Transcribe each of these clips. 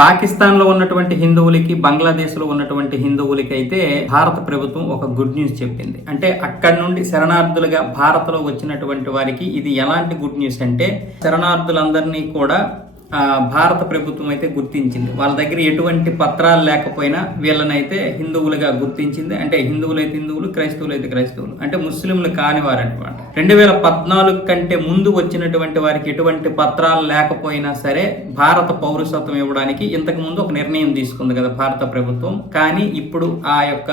పాకిస్తాన్లో ఉన్నటువంటి హిందువులకి, బంగ్లాదేశ్లో ఉన్నటువంటి హిందువులకి అయితే భారత ప్రభుత్వం ఒక గుడ్ న్యూస్ చెప్పింది. అంటే అక్కడి నుండి శరణార్థులుగా భారత్లో వచ్చినటువంటి వారికి ఇది ఎలాంటి గుడ్ న్యూస్ అంటే, శరణార్థులందరినీ కూడా భారత ప్రభుత్వం అయితే గుర్తించింది. వాళ్ళ దగ్గర ఎటువంటి పత్రాలు లేకపోయినా వీళ్ళనైతే హిందువులుగా గుర్తించింది. అంటే హిందువులైతే హిందువులు, క్రైస్తవులైతే క్రైస్తవులు, అంటే ముస్లింలు కానివారనమాట. 2014 కంటే ముందు వచ్చినటువంటి వారికి ఎటువంటి పత్రాలు లేకపోయినా సరే భారత పౌరసత్వం ఇవ్వడానికి ఇంతకు ముందు ఒక నిర్ణయం తీసుకుంది కదా భారత ప్రభుత్వం. కానీ ఇప్పుడు ఆ యొక్క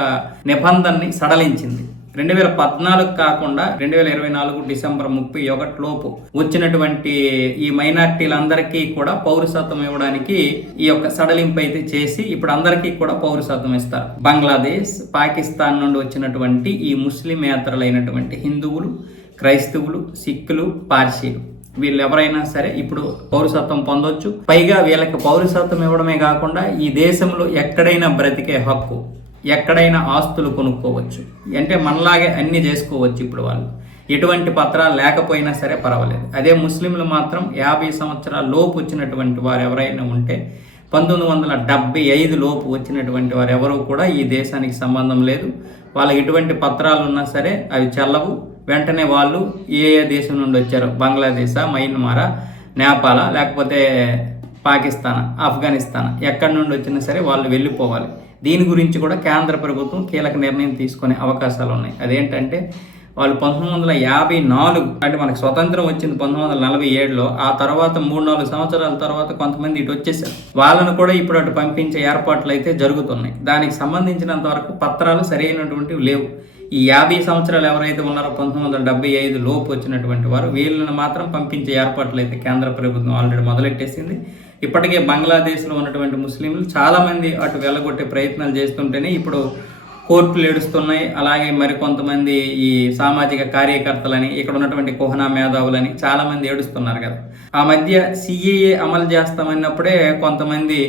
నిబంధనని సడలించింది. 2014 కాకుండా 2024 డిసెంబర్ 31 లోపు వచ్చినటువంటి ఈ మైనార్టీలందరికీ కూడా పౌరసత్వం ఇవ్వడానికి ఈ యొక్క సడలింపు అయితే చేసి ఇప్పుడు అందరికీ కూడా పౌరసత్వం ఇస్తారు. బంగ్లాదేశ్, పాకిస్తాన్ నుండి వచ్చినటువంటి ఈ ముస్లిమేతరులైనటువంటి హిందువులు, క్రైస్తవులు, సిక్కులు, పార్సీలు వీళ్ళు ఎవరైనా సరే ఇప్పుడు పౌరసత్వం పొందొచ్చు. పైగా వీళ్ళకి పౌరసత్వం ఇవ్వడమే కాకుండా ఈ దేశంలో ఎక్కడైనా బ్రతికే హక్కు, ఎక్కడైనా ఆస్తులు కొనుక్కోవచ్చు. అంటే మనలాగే అన్ని చేసుకోవచ్చు. ఇప్పుడు వాళ్ళు ఎటువంటి పత్రాలు లేకపోయినా సరే పర్వాలేదు. అదే ముస్లింలు మాత్రం 50 సంవత్సరాల లోపు వచ్చినటువంటి వారు ఎవరైనా ఉంటే, 1975 లోపు వచ్చినటువంటి వారు ఎవరు కూడా ఈ దేశానికి సంబంధం లేదు. వాళ్ళకి ఎటువంటి పత్రాలు ఉన్నా సరే అవి చెల్లవు. వెంటనే వాళ్ళు ఏ దేశం నుండి వచ్చారో, బంగ్లాదేశా, మయన్మారా, నేపాలా, లేకపోతే పాకిస్తాన్, ఆఫ్ఘనిస్తాన్, ఎక్కడి నుండి వచ్చినా సరే వాళ్ళు వెళ్ళిపోవాలి. దీని గురించి కూడా కేంద్ర ప్రభుత్వం కీలక నిర్ణయం తీసుకునే అవకాశాలు ఉన్నాయి. అదేంటంటే వాళ్ళు 1954 అంటే మనకు స్వతంత్రం వచ్చింది 1947లో. ఆ తర్వాత 3-4 సంవత్సరాల తర్వాత కొంతమంది ఇటు వచ్చేసారు. వాళ్ళను కూడా ఇప్పుడు అటు పంపించే ఏర్పాట్లు అయితే జరుగుతున్నాయి. దానికి సంబంధించినంత వరకు పత్రాలు సరైనటువంటివి లేవు. ఈ 50 సంవత్సరాలు ఎవరైతే ఉన్నారో 1975 లోపు వచ్చినటువంటి వారు, వీళ్ళని మాత్రం పంపించే ఏర్పాట్లు అయితే కేంద్ర ప్రభుత్వం ఆల్రెడీ మొదలెట్టేసింది. ఇప్పటికే బంగ్లాదేశ్లో ఉన్నటువంటి ముస్లింలు చాలామంది అటు వెళ్ళగొట్టే ప్రయత్నాలు చేస్తుంటేనే ఇప్పుడు కోర్టులు ఏడుస్తున్నాయి. అలాగే మరి కొంతమంది ఈ సామాజిక కార్యకర్తలని, ఇక్కడ ఉన్నటువంటి కుహనా మేధావులని చాలామంది ఏడుస్తున్నారు కదా. ఆ మధ్య CAA అమలు చేస్తామన్నప్పుడే కొంతమంది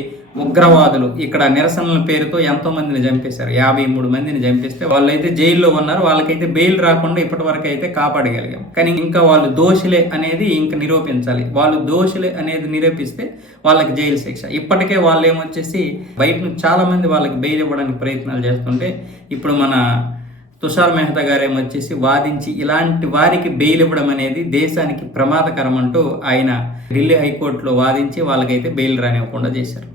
ఉగ్రవాదులు ఇక్కడ నిరసనల పేరుతో ఎంతో మందిని చంపేశారు. 53 మందిని చంపేస్తే వాళ్ళైతే జైల్లో ఉన్నారు. వాళ్ళకైతే బెయిల్ రాకుండా ఇప్పటి వరకు అయితే కాపాడగలిగాం. కానీ ఇంకా వాళ్ళు దోషులే అనేది ఇంకా నిరూపించాలి. వాళ్ళు దోషులే అనేది నిరూపిస్తే వాళ్ళకి జైలు శిక్ష. ఇప్పటికే వాళ్ళు ఏమొచ్చేసి బయట నుంచి చాలా మంది వాళ్ళకి బెయిల్ ఇవ్వడానికి ప్రయత్నాలు చేస్తుంటే, ఇప్పుడు మన తుషార్ మెహతా గారు ఏమొచ్చేసి వాదించి ఇలాంటి వారికి బెయిల్ ఇవ్వడం అనేది దేశానికి ప్రమాదకరం అంటూ ఆయన ఢిల్లీ హైకోర్టులో వాదించి వాళ్ళకైతే బెయిల్ రానివ్వకుండా చేశారు.